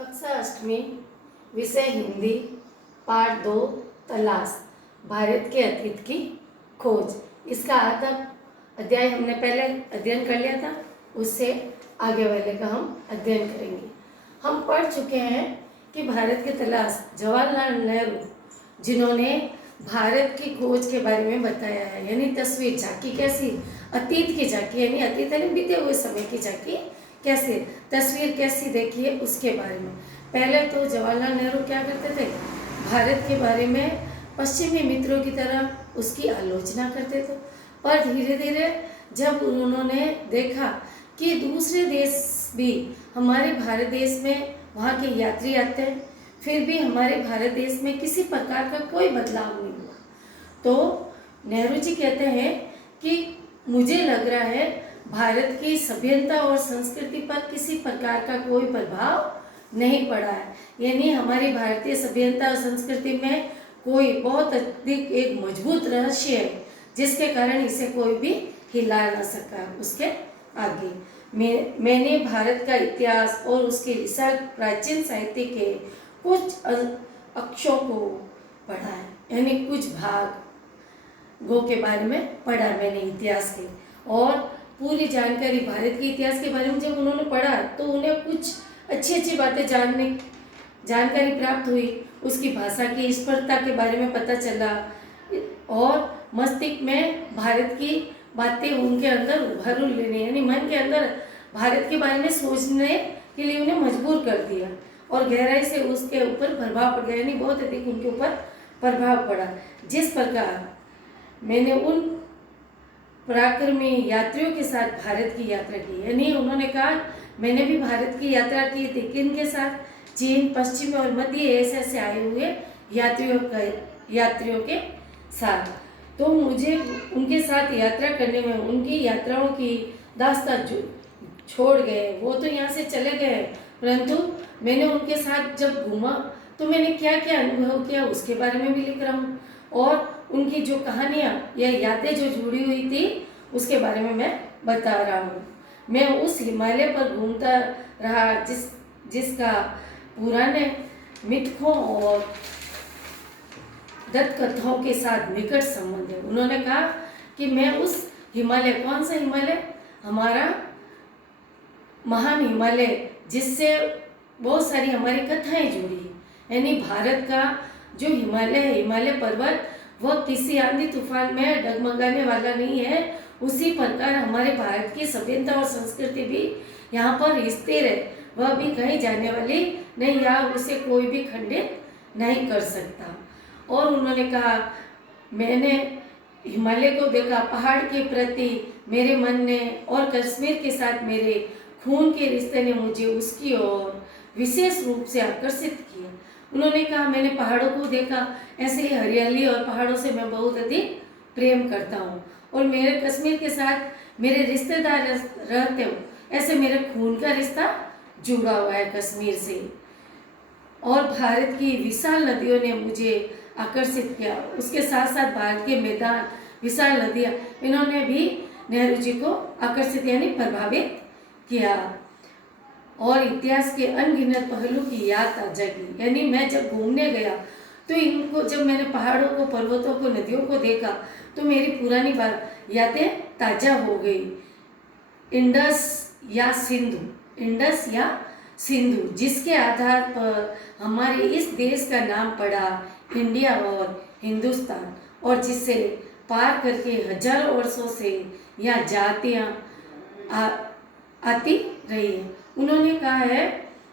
कक्षा अष्टमी, विषय हिंदी, पाठ 2, तलाश, भारत के अतीत की खोज। इसका आधा अध्याय हमने पहले अध्ययन कर लिया था, उससे आगे वाले का हम अध्ययन करेंगे। हम पढ़ चुके हैं कि भारत की तलाश जवाहरलाल नेहरू, जिन्होंने भारत की खोज के बारे में बताया है, यानी तस्वीर झांकी कैसी, अतीत की झांकी, यानी अतीत यानी बीते हुए समय की झांकी कैसे, तस्वीर कैसी देखी है उसके बारे में। पहले तो जवाहरलाल नेहरू क्या करते थे, भारत के बारे में पश्चिमी मित्रों की तरह उसकी आलोचना करते थे, पर धीरे धीरे जब उन्होंने देखा कि दूसरे देश भी हमारे भारत देश में वहाँ के यात्री आते हैं, फिर भी हमारे भारत देश में किसी प्रकार का कोई बदलाव नहीं हुआ, तो नेहरू जी कहते हैं कि मुझे लग रहा है भारत की सभ्यता और संस्कृति पर किसी प्रकार का कोई प्रभाव नहीं पड़ा है, यानी हमारी भारतीय सभ्यता और संस्कृति में कोई बहुत अधिक एक मजबूत रहस्य है जिसके कारण इसे कोई भी हिला ना सका। उसके आगे मैंने भारत का इतिहास और उसके विशाल प्राचीन साहित्य के कुछ अक्षों को पढ़ा है, यानी कुछ भागों के बारे में पढ़ा मैंने इतिहास के, और पूरी जानकारी भारत के इतिहास के बारे में जब उन्होंने पढ़ा तो उन्हें कुछ अच्छी अच्छी बातें जानकारी प्राप्त हुई, उसकी भाषा की स्फुटता के बारे में पता चला, और मस्तिष्क में भारत की बातें उनके अंदर उभर लेने, यानी मन के अंदर भारत के बारे में सोचने के लिए उन्हें मजबूर कर दिया, और गहराई से उसके ऊपर प्रभाव पड़ गया, यानी बहुत अधिक उनके ऊपर प्रभाव पड़ा। जिस प्रकार मैंने उन पराक्रमी यात्रियों के साथ भारत की यात्रा की, यानी उन्होंने कहा मैंने भी भारत की यात्रा की थी, किनके साथ, चीन, पश्चिम और मध्य एशिया से आए हुए यात्रियों के साथ, तो मुझे उनके साथ यात्रा करने में उनकी यात्राओं की दास्तान छोड़ गए, वो तो यहाँ से चले गए, परंतु मैंने उनके साथ जब घूमा तो मैंने क्या क्या अनुभव किया उसके बारे में भी लिख रहा हूँ, और उनकी जो कहानियाँ या यादें जो जुड़ी हुई थी उसके बारे में मैं बता रहा हूँ। मैं उस हिमालय पर घूमता रहा जिसका पुराने मिथकों और दंत कथाओं के साथ निकट संबंध है। उन्होंने कहा कि मैं उस हिमालय, कौन सा हिमालय, हमारा महान हिमालय, जिससे बहुत सारी हमारी कथाएं जुड़ी है, यानी भारत का जो हिमालय है, हिमालय पर्वत, वह किसी आंधी तूफान में डगमगाने वाला नहीं है, उसी प्रकार हमारे भारत की सभ्यता और संस्कृति भी यहाँ पर स्थिर है, वह भी कहीं जाने वाली नहीं, या उसे कोई भी खंडित नहीं कर सकता। और उन्होंने कहा मैंने हिमालय को देखा, पहाड़ के प्रति मेरे मन ने और कश्मीर के साथ मेरे खून के रिश्ते ने मुझे उसकी ओर विशेष रूप से आकर्षित किया। उन्होंने कहा मैंने पहाड़ों को देखा, ऐसे ही हरियाली और पहाड़ों से मैं बहुत अधिक प्रेम करता हूँ, और मेरे कश्मीर के साथ मेरे रिश्तेदार रहते हो, ऐसे मेरे खून का रिश्ता जुड़ा हुआ है कश्मीर से, और भारत की विशाल नदियों ने मुझे आकर्षित किया। उसके साथ साथ भारत के मैदान, विशाल नदियाँ, इन्होंने भी नेहरू जी को आकर्षित यानी प्रभावित किया, और इतिहास के अनगिनत पहलू की याद आ जाएगी, यानी मैं जब घूमने गया तो इनको, जब मैंने पहाड़ों को, पर्वतों को, नदियों को देखा तो मेरी पुरानी यादें ताज़ा हो गई। इंडस या सिंधु जिसके आधार पर हमारे इस देश का नाम पड़ा इंडिया और हिंदुस्तान, और जिससे पार करके हजारों वर्षों से यहाँ जातियाँ आती रही है। उन्होंने कहा है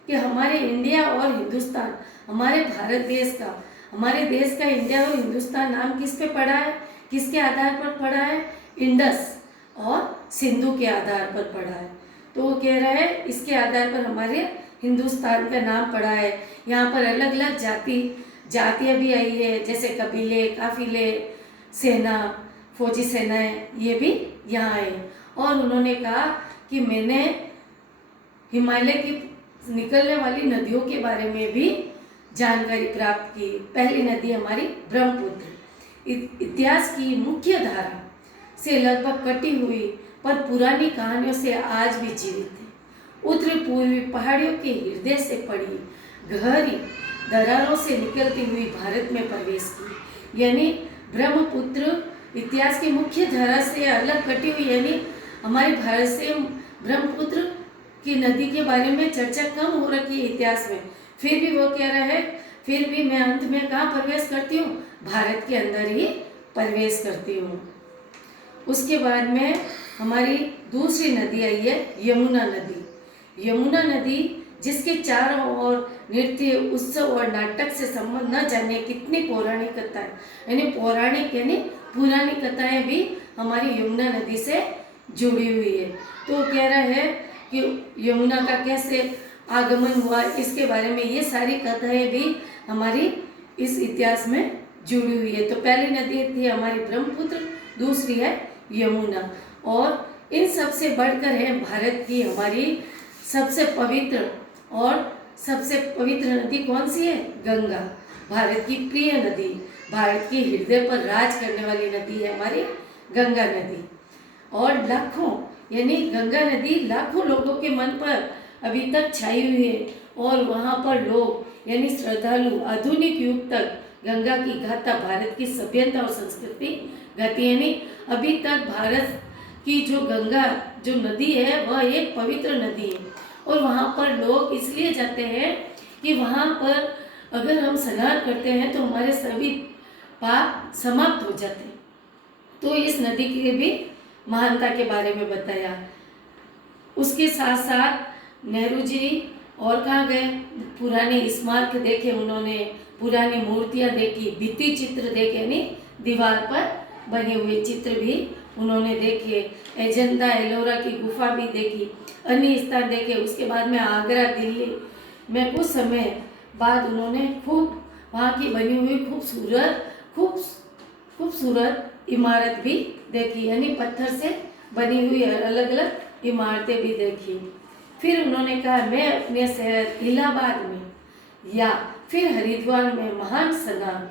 कि हमारे इंडिया और हिंदुस्तान, हमारे भारत देश का, हमारे देश का इंडिया और हिंदुस्तान नाम किस पे पड़ा है, किसके आधार पर पड़ा है, इंडस और सिंधु के आधार पर पड़ा है। तो वो कह रहा है इसके आधार पर हमारे हिंदुस्तान का नाम पड़ा है। यहाँ पर अलग अलग जातियाँ भी आई है, जैसे कबीले, काफिले, सेना, फौजी सेनाएं, ये भी यहाँ आए। और उन्होंने कहा कि मैंने हिमालय की निकलने वाली नदियों के बारे में भी जानकारी प्राप्त की। पहली नदी हमारी ब्रह्मपुत्र इतिहास की मुख्य धारा से लगभग कटी हुई पर पुरानी कहानियों से आज भी जीवित है। उत्तर पूर्वी पहाड़ियों के हृदय से पड़ी गहरी दरारों से निकलती हुई भारत में प्रवेश की। यानी ब्रह्मपुत्र इतिहास की मुख्य धारा से अलग कटी हुई, यानी हमारे भारत से ब्रह्मपुत्र की नदी के बारे में चर्चा कम हो रखी है इतिहास में। फिर भी वो कह रहा है, फिर भी मैं अंत में कहाँ प्रवेश करती हूँ, भारत के अंदर ही प्रवेश करती हूँ। उसके बाद में हमारी दूसरी नदी आई है यमुना नदी। यमुना नदी जिसके चारों ओर नृत्य, उत्सव और नाटक से संबंध न जाने कितनी पौराणिक कथाएं, यानी पौराणिक यानी पुरानी कथाएं भी हमारी यमुना नदी से जुड़ी हुई है। तो कह रहा है कि यमुना का कैसे आगमन हुआ, इसके बारे में ये सारी कथाएं भी हमारी इस इतिहास में जुड़ी हुई है। तो पहली नदी थी हमारी ब्रह्मपुत्र, दूसरी है यमुना, और इन सबसे बढ़कर है भारत की हमारी सबसे पवित्र नदी कौन सी है, गंगा। भारत की प्रिय नदी, भारत के हृदय पर राज करने वाली नदी है हमारी गंगा नदी। और लाखों यानी गंगा नदी लाखों लोगों के मन पर अभी तक छाई हुई है, और वहाँ पर लोग यानी श्रद्धालु आधुनिक युग तक गंगा की गाथा, भारत की सभ्यता और संस्कृति गाती, यानी अभी तक भारत की जो गंगा जो नदी है वह एक पवित्र नदी है। और वहाँ पर लोग इसलिए जाते हैं कि वहाँ पर अगर हम स्नान करते हैं तो हमारे सभी पाप समाप्त हो जाते हैं। तो इस नदी की भी महानता के बारे में बताया। उसके साथ साथ नेहरू जी और कहाँ गए, पुराने स्मारक देखे उन्होंने, पुरानी मूर्तियाँ देखी, भित्ति चित्र देखे, यानी दीवार पर बने हुए चित्र भी उन्होंने देखे, अजंता एलोरा की गुफा भी देखी, अन्य स्थान देखे। उसके बाद में आगरा, दिल्ली में कुछ समय बाद उन्होंने खूब वहाँ की बनी हुई खूबसूरत इमारत भी देखी, यानी पत्थर से बनी हुई अलग अलग इमारतें भी देखी। फिर उन्होंने कहा मैं अपने शहर इलाहाबाद में या फिर हरिद्वार में महान स्नान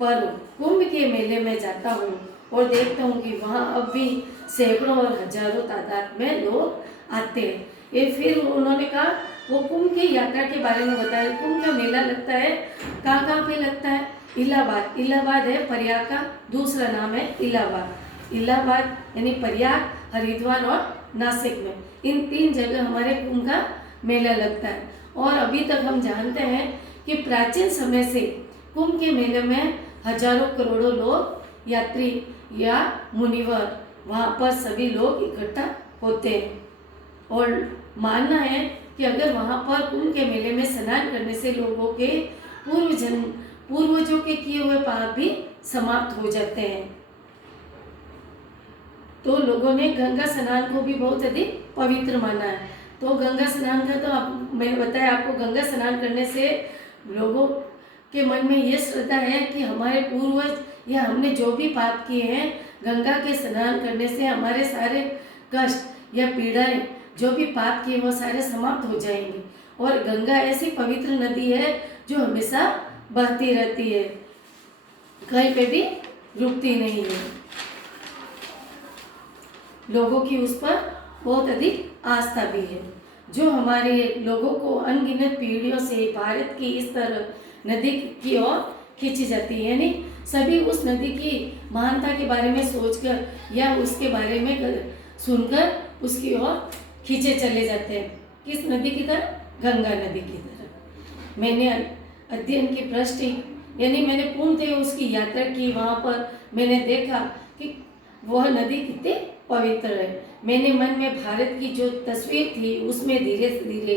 पर्व कुंभ के मेले में जाता हूँ और देखता हूँ कि वहाँ अब भी सैकड़ों और हजारों तादाद में लोग आते हैं। ये फिर उन्होंने कहा वो कुंभ की यात्रा के बारे में बताया। कुंभ का मेला लगता है कहाँ पे लगता है, इलाहाबाद है प्रयाग का दूसरा नाम है इलाहाबाद यानी प्रयाग, हरिद्वार और नासिक में, इन 3 जगह हमारे कुंभ का मेला लगता है। और अभी तक हम जानते हैं कि प्राचीन समय से कुंभ के मेले में हजारों करोड़ों लोग, यात्री या मुनिवर वहाँ पर सभी लोग इकट्ठा होते हैं। और मानना है कि अगर वहाँ पर कुंभ के मेले में स्नान करने से लोगों के पूर्वजों के किए हुए पाप भी समाप्त हो जाते हैं। तो लोगों ने गंगा स्नान को भी बहुत अधिक पवित्र माना है। तो गंगा स्नान का तो मैंने बताया आपको, गंगा स्नान करने से लोगों के मन में ये श्रद्धा है कि हमारे पूर्वज या हमने जो भी पाप किए हैं, गंगा के स्नान करने से हमारे सारे कष्ट या पीड़ाएं, जो भी पाप किए वो सारे समाप्त हो जाएंगे। और गंगा ऐसी पवित्र नदी है जो हमेशा बहती रहती है, कहीं पे भी रुकती नहीं है। लोगों की उस पर बहुत अधिक आस्था भी है, जो हमारे लोगों को अनगिनत पीढ़ियों से भारत की इस तरह नदी की ओर खींची जाती है। यानी सभी उस नदी की महानता के बारे में सोचकर या उसके बारे में सुनकर उसकी ओर खींचे चले जाते हैं। किस नदी की तरह? गंगा नदी की तरह। मैंने अध्ययन की पृष्ठि यानी मैंने पूर्णतः उसकी यात्रा की, वहाँ पर मैंने देखा कि वह नदी कितनी पवित्र है। मैंने मन में भारत की जो तस्वीर थी उसमें धीरे धीरे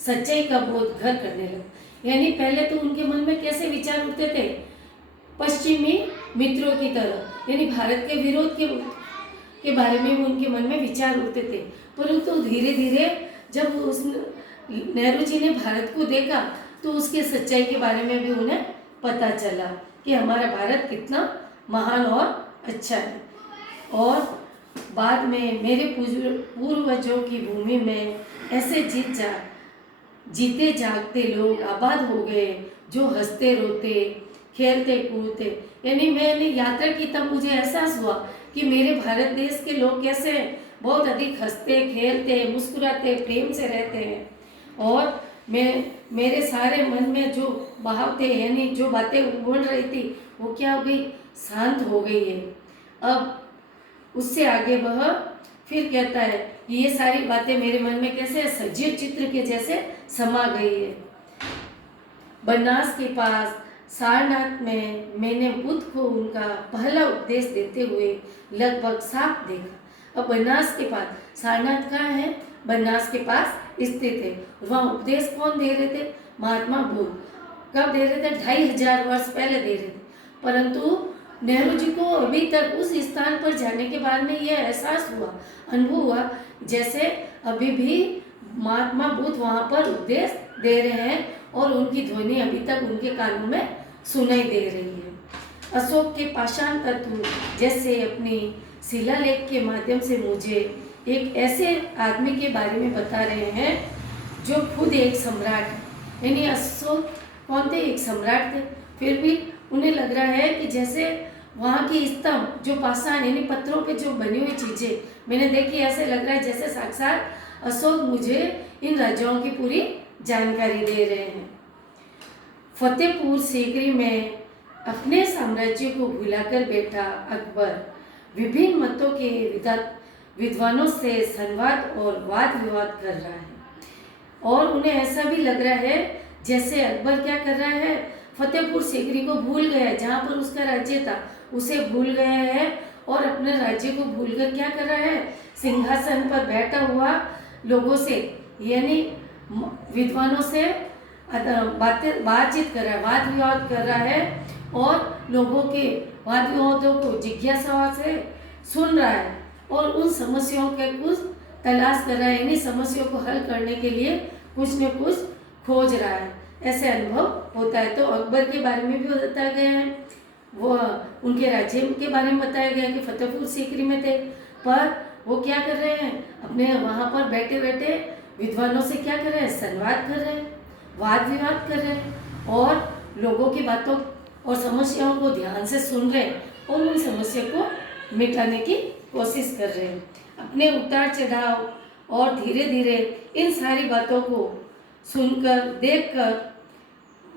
सच्चाई का बोध घर करने लगा। यानी पहले तो उनके मन में कैसे विचार उठते थे, पश्चिमी मित्रों की तरह, यानी भारत के विरोध के बारे में उनके मन में विचार उठते थे। परंतु धीरे धीरे जब उस नेहरू जी ने भारत को देखा तो उसके सच्चाई के बारे में भी उन्हें पता चला कि हमारा भारत कितना महान और अच्छा है। और बाद में मेरे पूर्वजों की भूमि में ऐसे जीते जागते लोग आबाद हो गए, जो हंसते रोते खेलते कूदते। यानी मैंने यात्रा की तब मुझे एहसास हुआ कि मेरे भारत देश के लोग कैसे बहुत अधिक हंसते खेलते मुस्कुराते प्रेम से रहते हैं। और मेरे सारे मन में जो भाव थे, यानी जो बातें उमड़ रही थी, वो क्या हो गई, शांत हो गई है। अब उससे आगे वह फिर कहता है कि ये सारी बातें मेरे मन में कैसे सजीव चित्र के जैसे समा गई है। बनास के पास सारनाथ में मैंने बुद्ध को उनका पहला उपदेश देते हुए लगभग साफ देखा। अब बनास के पास, सारनाथ कहाँ है, बनास के पास स्थित है। वहाँ उपदेश कौन दे रहे थे, महात्मा बुद्ध। कब दे रहे थे, 2500 वर्ष पहले दे रहे थे। परंतु नेहरू जी को अभी तक उस स्थान पर जाने के बाद में यह एहसास हुआ, अनुभव हुआ, जैसे अभी भी महात्मा बुद्ध वहाँ पर उपदेश दे रहे हैं और उनकी ध्वनि अभी तक उनके कानों में सुनाई दे रही है। अशोक के पाषाण तत्व जैसे अपनी शिलालेख के माध्यम से मुझे एक ऐसे आदमी के बारे में बता रहे हैं जो खुद एक सम्राट है। यानी अशोक कौन थे, एक सम्राट थे, फिर भी उन्हें लग रहा है कि जैसे वहाँ की स्तंभ जो पाषाण यानी पत्थरों पे जो बनी हुई चीज़ें मैंने देखी, ऐसे लग रहा है जैसे साक्षात अशोक मुझे इन राज्यों की पूरी जानकारी दे रहे हैं। फतेहपुर सीकरी में अपने साम्राज्य को भुलाकर बैठा अकबर विभिन्न मतों के विद्वानों से संवाद और वाद विवाद कर रहा है। और उन्हें ऐसा भी लग रहा है जैसे अकबर क्या कर रहा है, फतेहपुर सीकरी को भूल गया है, जहाँ पर उसका राज्य था उसे भूल गया है और अपने राज्य को भूलकर क्या कर रहा है, सिंहासन पर बैठा हुआ लोगों से यानी विद्वानों से बातचीत कर रहा है, वाद विवाद कर रहा है और लोगों के वाद विवादों को जिज्ञासा से सुन रहा है और उन समस्याओं के कुछ तलाश कर रहा है, यानी समस्याओं को हल करने के लिए कुछ न कुछ खोज रहा है, ऐसे अनुभव होता है। तो अकबर के बारे में भी बताया गया है, वो उनके राज्य के बारे में बताया गया कि फतेहपुर सीकरी में थे, पर वो क्या कर रहे हैं, अपने वहाँ पर बैठे बैठे विद्वानों से क्या कर रहे हैं, संवाद कर रहे हैं, वाद विवाद कर रहे हैं और लोगों की बातों और समस्याओं को ध्यान से सुन रहे हैं और उन समस्या को मिटाने की कोशिश कर रहे हैं। अपने उतार चढ़ाव और धीरे धीरे इन सारी बातों को सुनकर देखकर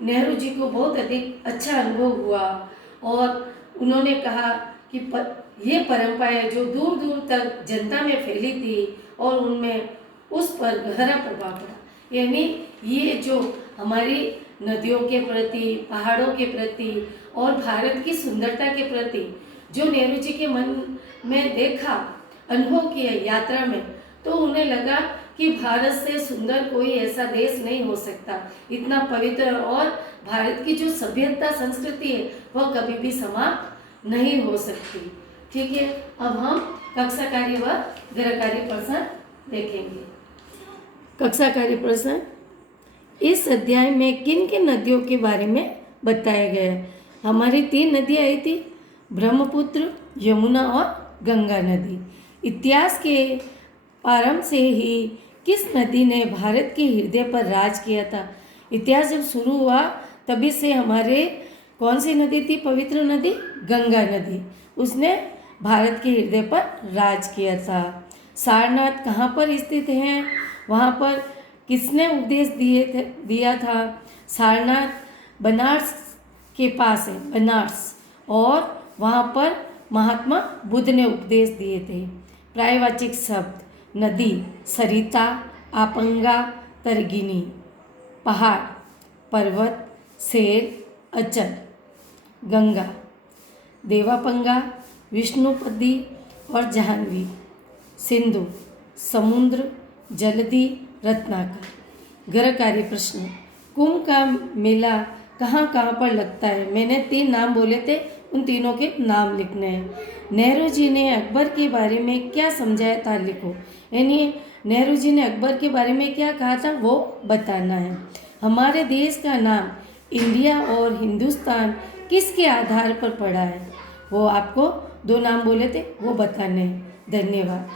नेहरू जी को बहुत अधिक अच्छा अनुभव हुआ और उन्होंने कहा कि ये परंपराएं जो दूर दूर तक जनता में फैली थी और उनमें उस पर गहरा प्रभाव पड़ा, यानी ये जो हमारी नदियों के प्रति, पहाड़ों के प्रति और भारत की सुंदरता के प्रति जो नेहरू जी के मन में देखा, अनुभव किया यात्रा में, तो उन्हें लगा कि भारत से सुंदर कोई ऐसा देश नहीं हो सकता, इतना पवित्र, और भारत की जो सभ्यता संस्कृति है वह कभी भी समाप्त नहीं हो सकती। ठीक है, अब हम कक्षा कार्य व गृह कार्य प्रश्न देखेंगे। कक्षा कार्य प्रश्न, इस अध्याय में किन किन नदियों के बारे में बताया गया है। हमारी 3 नदियाँ आई थी, ब्रह्मपुत्र, यमुना और गंगा नदी। इतिहास के प्रारंभ से ही किस नदी ने भारत के हृदय पर राज किया था। इतिहास जब शुरू हुआ तभी से हमारे कौन सी नदी थी, पवित्र नदी, गंगा नदी, उसने भारत के हृदय पर राज किया था। सारनाथ कहाँ पर स्थित है, वहाँ पर किसने उपदेश दिया था। सारनाथ बनारस के पास है, बनारस, और वहाँ पर महात्मा बुद्ध ने उपदेश दिए थे। पर्यायवाची शब्द, नदी, सरिता, आपंगा, तरगिनी, पहाड़, पर्वत, शेर, अचल। गंगा, देवापंगा, विष्णुपदी और जाह्नवी। सिंधु, समुद्र, जलधि, रत्नाकर। गृह कार्य प्रश्न, कुंभ का मेला कहाँ कहाँ पर लगता है। मैंने 3 नाम बोले थे, उन तीनों के नाम लिखने हैं। नेहरू जी ने अकबर के बारे में क्या समझाया था, लिखो। यानी नेहरू जी ने अकबर के बारे में क्या कहा था वो बताना है। हमारे देश का नाम इंडिया और हिंदुस्तान किसके आधार पर पड़ा है, वो आपको 2 नाम बोले थे वो बताने हैं। धन्यवाद।